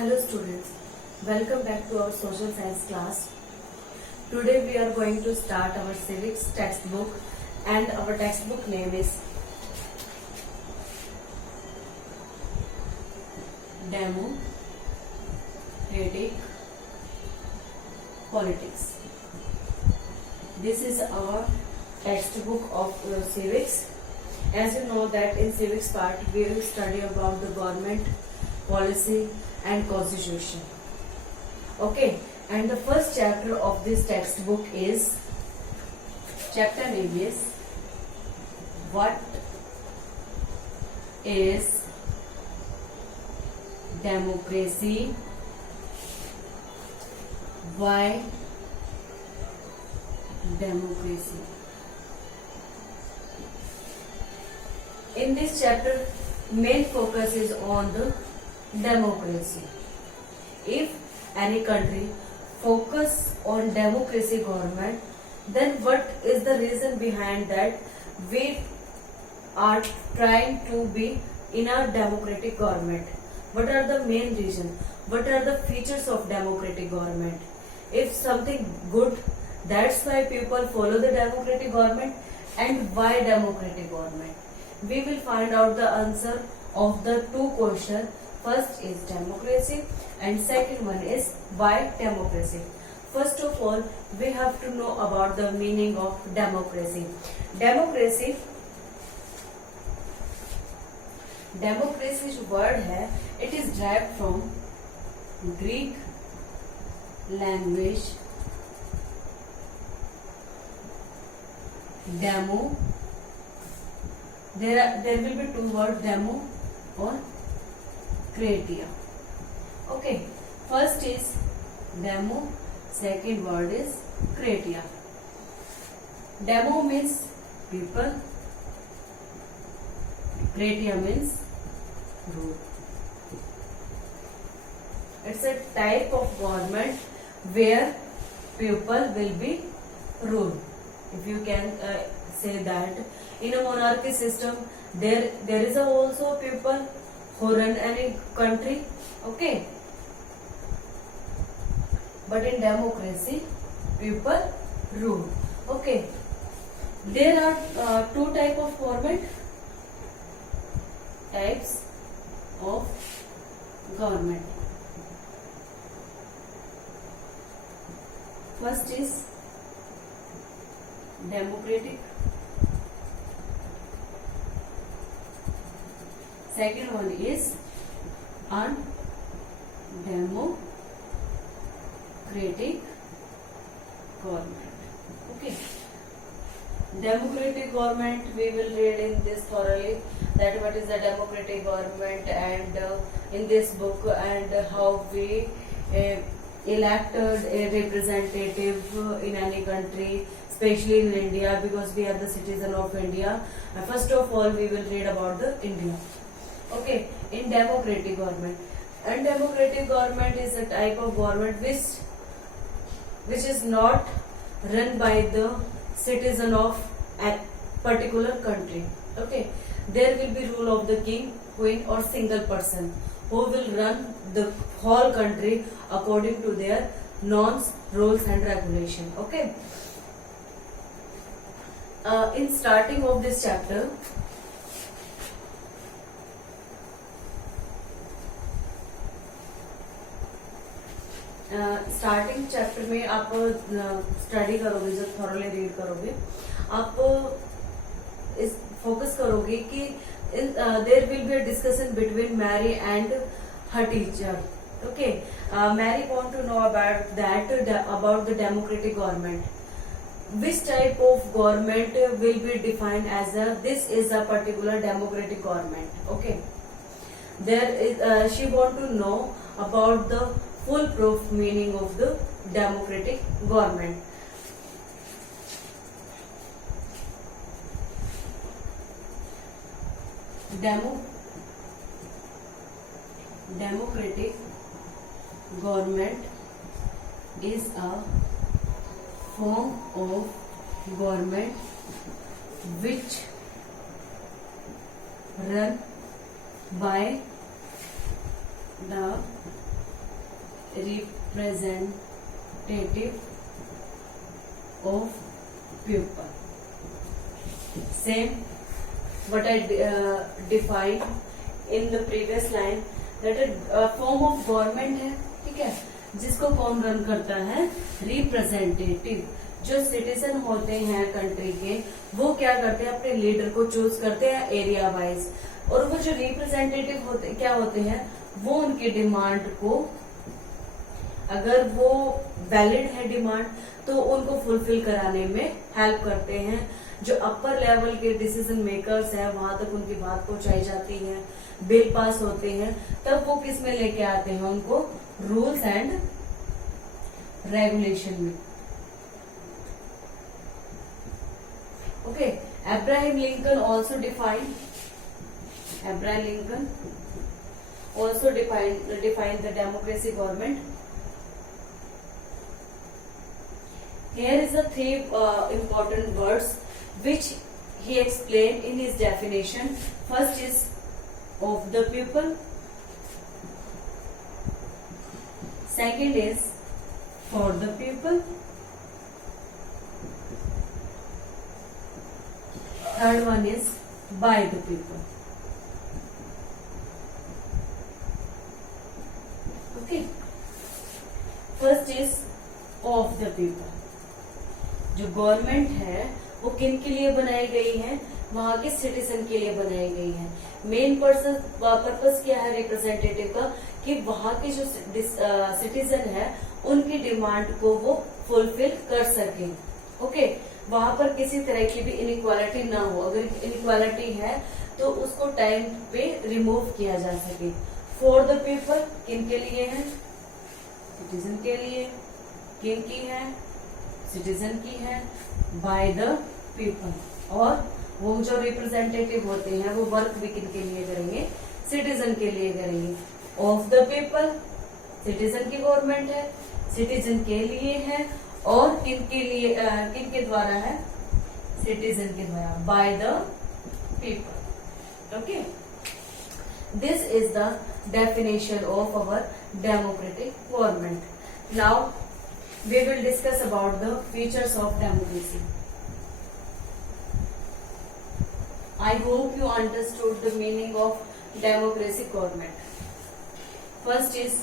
Hello students, welcome back to our social science class. Today we are going to start our civics textbook and our textbook name is Democratic Politics. This is our textbook of civics. As you know that in civics part we will study about the government, policy and constitution. Okay, and the first chapter of this textbook is chapter name is what is democracy, why democracy. In this chapter main focus is on the democracy. If any country focus on democracy government, then what is the reason behind that we are trying to be in a democratic government? What are the main reason? What are the features of democratic government? If something good, that's why people follow the democratic government, and why democratic government? We will find out the answer of the two questions. First is democracy and second one is why democracy. First of all, we have to know about the meaning of democracy. Democracy जो word है, it is derived from Greek language demo. There will be two words, demo or kratia. Okay, first is demo, second word is kratia. Demo means people, kratia means rule. It's a type of government where people will be ruled. If you can say that in a monarchy system there is also people who run any country, okay, but in democracy people rule. Okay, there are two types of government. First is democratic, second one is undemocratic government. Okay, democratic government we will read in this thoroughly, that what is the democratic government and in this book, and how we elected a representative in any country, especially in India, because we are the citizen of India. First of all we will read about the India. Okay, in democratic government. Undemocratic government is a type of government which is not run by the citizen of a particular country. Okay, there will be rule of the king, queen or single person who will run the whole country according to their norms, rules and regulation. Okay, in starting of this chapter, starting chapter में आप study करोगे, जब thoroughly read करोगे आप इस focus करोगे कि there will be a discussion between Mary and her teacher. Okay, Mary want to know about the democratic government. Which type of government will be defined as this is a particular democratic government. Okay, there is she want to know about the foolproof meaning of the democratic government. Democratic government is a form of government which run by the representative of people. Same what I defined in the previous line, that a form of government है, ठीक है, जिसको कौन run करता है? Representative. जो citizen होते हैं कंट्री के, वो क्या करते हैं? अपने लीडर को चूज करते हैं एरिया वाइज, और वो जो रिप्रेजेंटेटिव होते क्या होते हैं? वो उनकी डिमांड को, अगर वो वैलिड है डिमांड, तो उनको फुलफिल कराने में हेल्प करते हैं. जो अपर लेवल के डिसीजन मेकर्स हैं, वहां तक उनकी बात पहुंचाई जाती है, बिल पास होते हैं, तब वो किस में लेके आते हैं? उनको रूल्स एंड रेगुलेशन में. Okay, Abraham Lincoln also defined the democracy government. Here is the three important words which he explained in his definition. First is of the people. Second is for the people. Third one is by the people. Okay. First is of the people. जो government है वो किन के लिए बनाई गई है? वहां के सिटीजन के लिए बनाई गई है. मेन पर्पस क्या है रिप्रेजेंटेटिव का? कि वहां के जो सिटीजन है उनकी डिमांड को वो फुलफिल कर सके. ओके, वहां पर किसी तरह की भी इनइक्वालिटी ना हो. अगर इनइक्वालिटी है तो उसको टाइम पे रिमूव किया जा सके. फॉर द पीपल किन के लिए है? सिटीजन के लिए. किन की है? सिटीजन की है. बाय द पीपल, और वो जो रिप्रेजेंटेटिव होते हैं वो वर्क भी किन के लिए करेंगे? सिटीजन के लिए करेंगे. ऑफ द पीपल, सिटीजन की गवर्नमेंट है, सिटीजन के लिए है, और किन के लिए, किन के द्वारा है? सिटीजन के द्वारा. By the people. Okay, this is the definition of our democratic government. Now we will discuss about the features of democracy. I hope you understood the meaning of democracy government. First is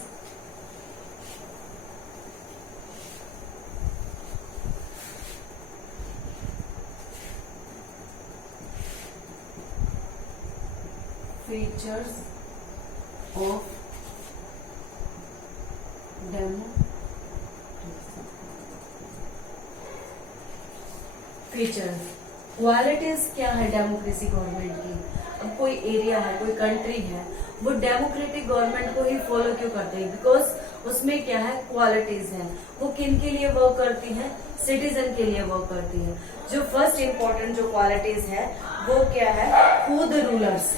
features of democracy. Features, qualities क्या है democracy government की? अब कोई area है, कोई country है, वो democratic government को ही फॉलो क्यों करते हैं? बिकॉज उसमें क्या है? क्वालिटीज है. वो किन के लिए वर्क करती है? सिटीजन के लिए वर्क करती है. जो फर्स्ट इंपॉर्टेंट जो क्वालिटीज है वो क्या है? Who the rulers.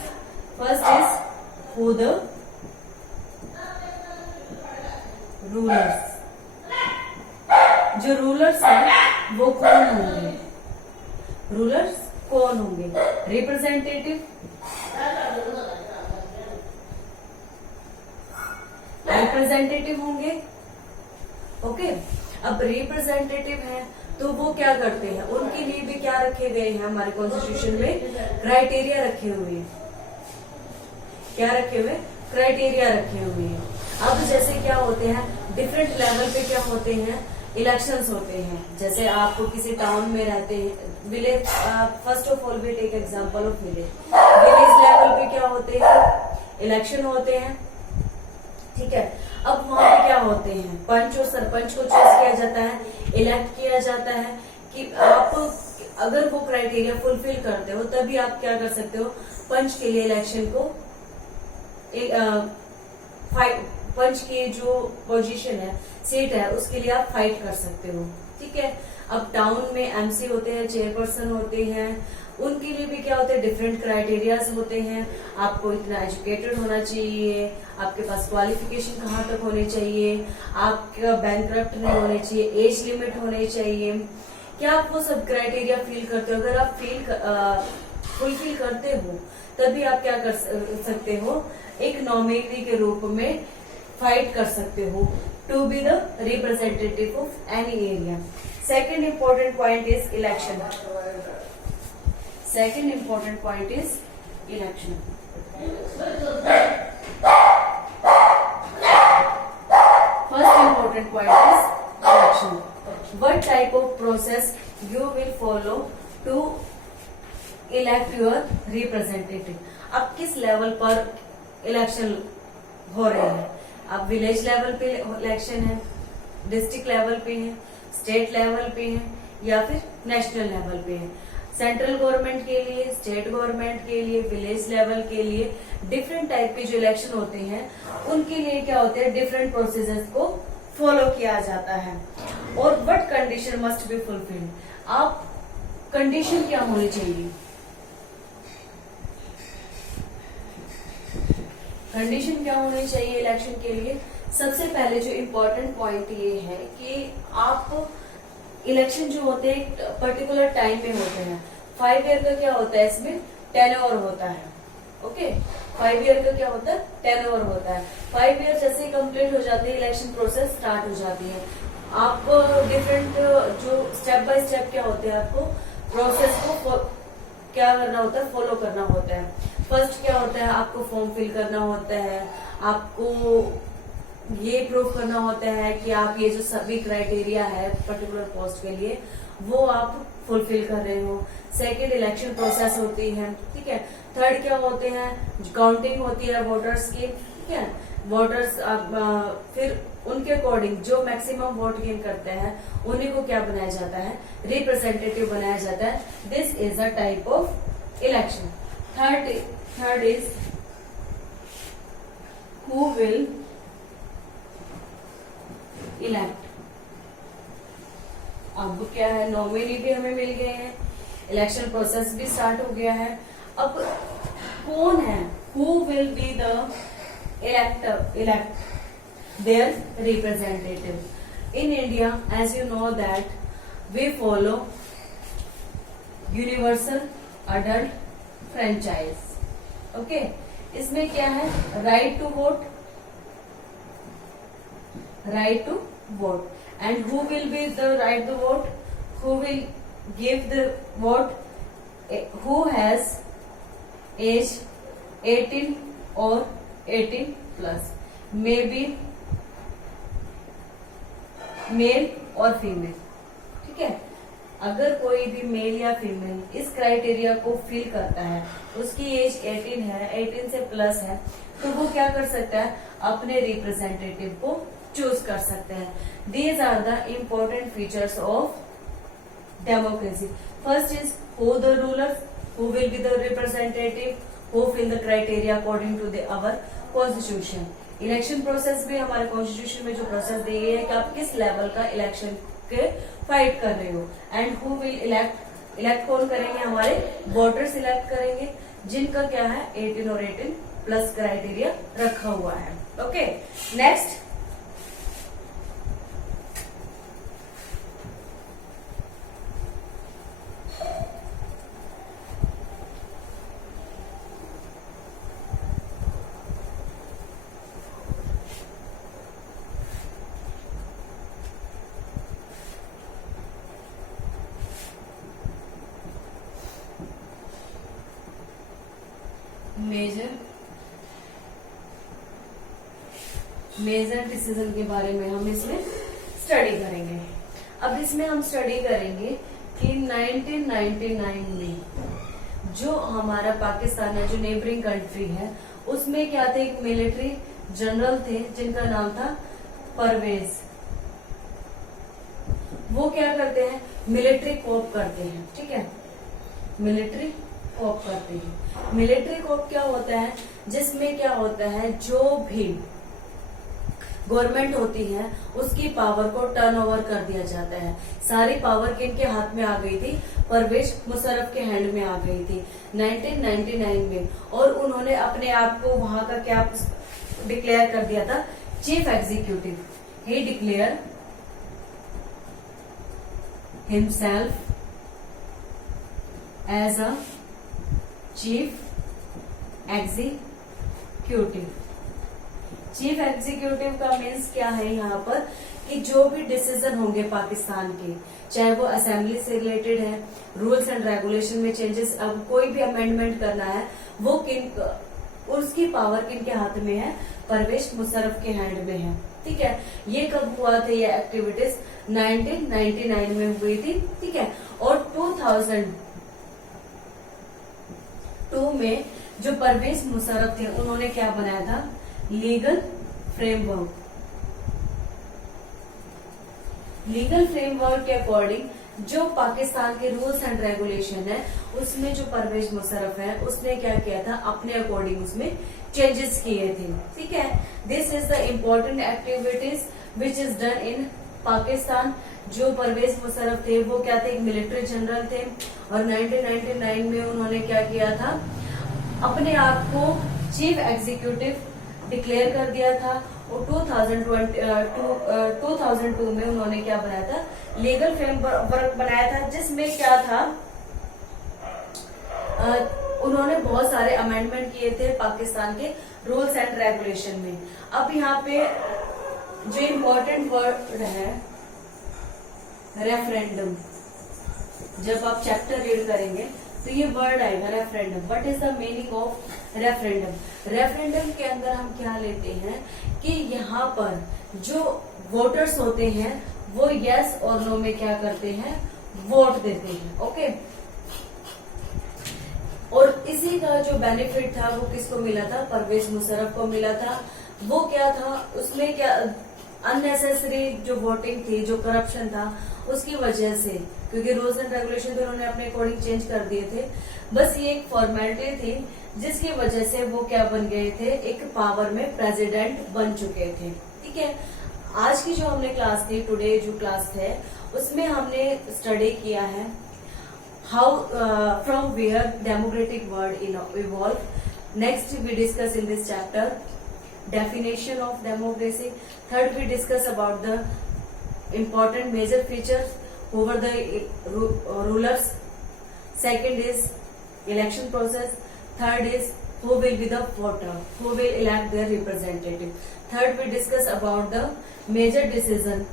First is who the rulers. जो रूलर्स है वो कौन होंगे? रूलर्स कौन होंगे? रिप्रेजेंटेटिव. रिप्रेजेंटेटिव होंगे. ओके, अब रिप्रेजेंटेटिव है तो वो क्या करते हैं? उनके लिए भी क्या रखे गए हैं हमारे कॉन्स्टिट्यूशन में? क्राइटेरिया रखे हुए हैं. क्या रखे हुए? क्राइटेरिया रखे हुए हैं. अब जैसे क्या होते हैं, डिफरेंट लेवल पे क्या होते हैं? इलेक्शंस होते हैं. जैसे आप किसी टाउन में रहते हैं, village, first of all we take example of village. Village level पे क्या होते हैं? इलेक्शन होते हैं. ठीक है, अब वहां पे क्या होते हैं? पंच और सरपंच को चूज किया जाता है, इलेक्ट किया जाता है. कि आप अगर वो क्राइटेरिया फुलफिल करते हो तभी आप क्या कर सकते हो? पंच के लिए इलेक्शन को, पंच की जो पोजीशन है, सीट है, उसके लिए आप फाइट कर सकते हो. ठीक है, अब टाउन में एमसी होते हैं, चेयरपर्सन होते हैं, उनके लिए भी क्या होते हैं? डिफरेंट क्राइटेरियाज होते हैं. आपको इतना एजुकेटेड होना चाहिए, आपके पास क्वालिफिकेशन कहाँ तक होनी चाहिए, आपका बैंकक्रप्ट नहीं होने चाहिए, एज लिमिट होनी चाहिए. क्या आप वो सब क्राइटेरिया फील करते हो? अगर आप फुलफिल करते हो तभी आप क्या कर सकते हो? एक नॉमिनी के रूप में फाइट कर सकते हो to be the representative of any area. Second important point is election. Second important point is election. First important point is election. What type of process you will follow to elect your representative? अब किस level पर election हो रही है? अब village level पे election है, district level पे है, स्टेट लेवल पे है, या फिर नेशनल लेवल पे है. सेंट्रल गवर्नमेंट के लिए, स्टेट गवर्नमेंट के लिए, विलेज लेवल के लिए डिफरेंट टाइप के जो इलेक्शन होते हैं उनके लिए क्या होते हैं, डिफरेंट प्रोसेसेस को फॉलो किया जाता है. और what condition must be fulfilled, आप कंडीशन क्या होनी चाहिए? कंडीशन क्या होनी चाहिए इलेक्शन के लिए? सबसे पहले जो इम्पोर्टेंट पॉइंट ये है कि आप इलेक्शन जो होते हैं पर्टिकुलर टाइम में होते हैं. 5 ईयर का क्या होता है, इसमें टेन्योर होता है. ओके, 5 ईयर का क्या होता है, टेन्योर होता है. 5 ईयर जैसे ही कंप्लीट हो जाती है, इलेक्शन प्रोसेस स्टार्ट हो जाती है. आपको डिफरेंट जो स्टेप बाय स्टेप क्या होते हैं, आपको प्रोसेस को क्या करना होता है, फॉलो करना होता है. फर्स्ट क्या होता है, आपको फॉर्म फिल करना होता है. आपको ये प्रूफ करना होता है कि आप ये जो सभी क्राइटेरिया है पर्टिकुलर पोस्ट के लिए वो आप फुलफिल कर रहे हो. सेकंड, इलेक्शन प्रोसेस होती है. ठीक है. थर्ड क्या होते हैं, काउंटिंग होती है वोटर्स की. ठीक है. वोटर्स फिर उनके अकॉर्डिंग जो मैक्सिमम वोट गेन करते हैं उन्हीं को क्या बनाया जाता है, रिप्रेजेंटेटिव बनाया जाता है. This is a type of election. Third is who will elect. अब क्या है, नॉमिनी भी हमें मिल गए हैं, इलेक्शन प्रोसेस भी स्टार्ट हो गया है. अब कौन है, who will be the elect their representative. In India, as you know that we follow universal adult franchise. Okay, इसमें क्या है, right to vote, and who will be the right to vote, who will give the vote, who has age 18 or 18 plus, maybe mail और female. ठीक है. अगर कोई भी mail या फीमेल इस क्राइटेरिया को फिल करता है, उसकी एज 18 है, 18 से प्लस है, तो वो क्या कर सकता है, अपने रिप्रेजेंटेटिव को चूज कर सकते हैं. These are the important features of democracy. First is who the ruler, who will be the representative, who fill the criteria according to the our constitution. Election process भी हमारे कॉन्स्टिट्यूशन में जो process दी गई है कि आप किस लेवल का इलेक्शन के फाइट कर रहे हो. एंड हु विल इलेक्ट कौन करेंगे, हमारे वोटर्स इलेक्ट करेंगे जिनका क्या है 18 और 18 प्लस क्राइटेरिया रखा हुआ है. ओके. नेक्स्ट, मेजर डिसीजन के बारे में हम इसमें स्टडी करेंगे. अब इसमें हम स्टडी करेंगे कि 1999 में जो हमारा पाकिस्तान है, जो नेबरिंग कंट्री है, उसमें क्या थे, एक मिलिट्री जनरल थे जिनका नाम था परवेज. वो क्या करते हैं, मिलिट्री कोप करते हैं. ठीक है. मिलिट्री कोप करते हैं. मिलिट्री कोप क्या होता है, जिसमें क्या होता है, जो भी गवर्नमेंट होती है उसकी पावर को टर्न ओवर कर दिया जाता है. सारी पावर किनके हाथ में आ गई थी, परवेज मुशर्रफ के हैंड में आ गई थी 1999 में. और उन्होंने अपने आप को वहां का क्या डिक्लेयर कर दिया था, chief executive. He declare himself as a chief executive. Chief executive का मीन्स क्या है यहाँ पर कि जो भी डिसीजन होंगे पाकिस्तान के, चाहे वो असेंबली से रिलेटेड है, रूल्स एंड रेगुलेशन में चेंजेस, अब कोई भी अमेंडमेंट करना है, वो उसकी पावर किन के हाथ में है? परवेज मुशर्रफ के हैंड में है। ठीक है, ये कब हुआ था? ये एक्टिविटीज 1999 में हुई थी। ठीक है, और 2002 में जो परवेज मुशर्रफ थे उन्होंने क्या बनाया था? Legal framework. लीगल फ्रेमवर्क के अकॉर्डिंग जो पाकिस्तान के रूल्स एंड रेगुलेशन है उसमें जो परवेज मुशर्रफ है उसने क्या किया था? अपने अकॉर्डिंग उसमें चेंजेस किए थे। ठीक है, this is the important activities which is done in Pakistan. जो परवेज मुशर्रफ थे वो क्या थे? एक मिलिट्री जनरल थे और 1999 में उन्होंने क्या किया था? अपने आप को चीफ एग्जीक्यूटिव डिक्लेयर कर दिया था और 2002 में उन्होंने क्या बनाया था? लीगल फ्रेमवर्क बनाया था, जिसमें क्या था? उन्होंने बहुत सारे अमेंडमेंट किए थे पाकिस्तान के रूल्स एंड रेगुलेशन में। अब यहाँ पे जो इम्पोर्टेंट वर्ड है रेफरेंडम, जब आप चैप्टर रीड करेंगे तो ये वर्ड आएगा referendum. What is the meaning of referendum? Referendum के अंदर हम क्या लेते हैं कि यहाँ पर जो वोटर्स होते हैं वो यस और नो में क्या करते हैं? वोट देते हैं। ओके, और इसी का जो बेनिफिट था वो किसको मिला था? परवेज मुशर्रफ को मिला था। वो क्या था? उसमें क्या अननेसेसरी जो वोटिंग थी, जो करप्शन था, उसकी वजह से, क्योंकि रूल्स एंड रेगुलेशन तो उन्होंने अपने अकॉर्डिंग चेंज कर दिए थे, बस ये एक फॉर्मेलिटी थी जिसकी वजह से वो क्या बन गए थे? एक पावर में प्रेसिडेंट बन चुके थे। ठीक है, आज की जो हमने क्लास थी, टुडे जो क्लास है, उसमें हमने स्टडी किया है how from where democratic word evolve. Next we discuss in this chapter definition of democracy. Third, we discuss about the important major features over the rulers. Second is election process. Third is who will be the voter, who will elect their representative. Third, we discuss about the major decision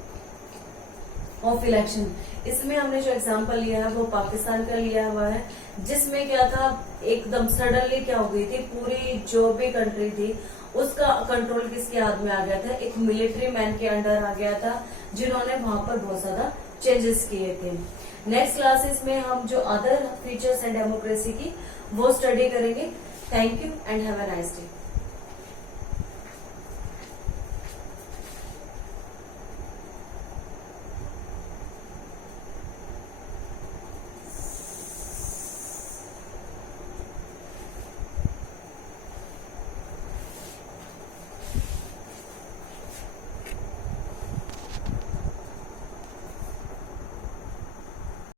of election. इसमें हमने जो example लिया है वो पाकिस्तान का लिया हुआ है, जिसमें क्या था? एकदम सडनली क्या हो गई थी? पूरी जो भी कंट्री थी उसका कंट्रोल किसके हाथ में आ गया था? एक मिलिट्री मैन के अंडर आ गया था, जिन्होंने वहां पर बहुत ज्यादा चेंजेस किए थे। नेक्स्ट क्लासेस में हम जो अदर फीचर्स एंड डेमोक्रेसी की वो स्टडी करेंगे। Thank you and have a nice day.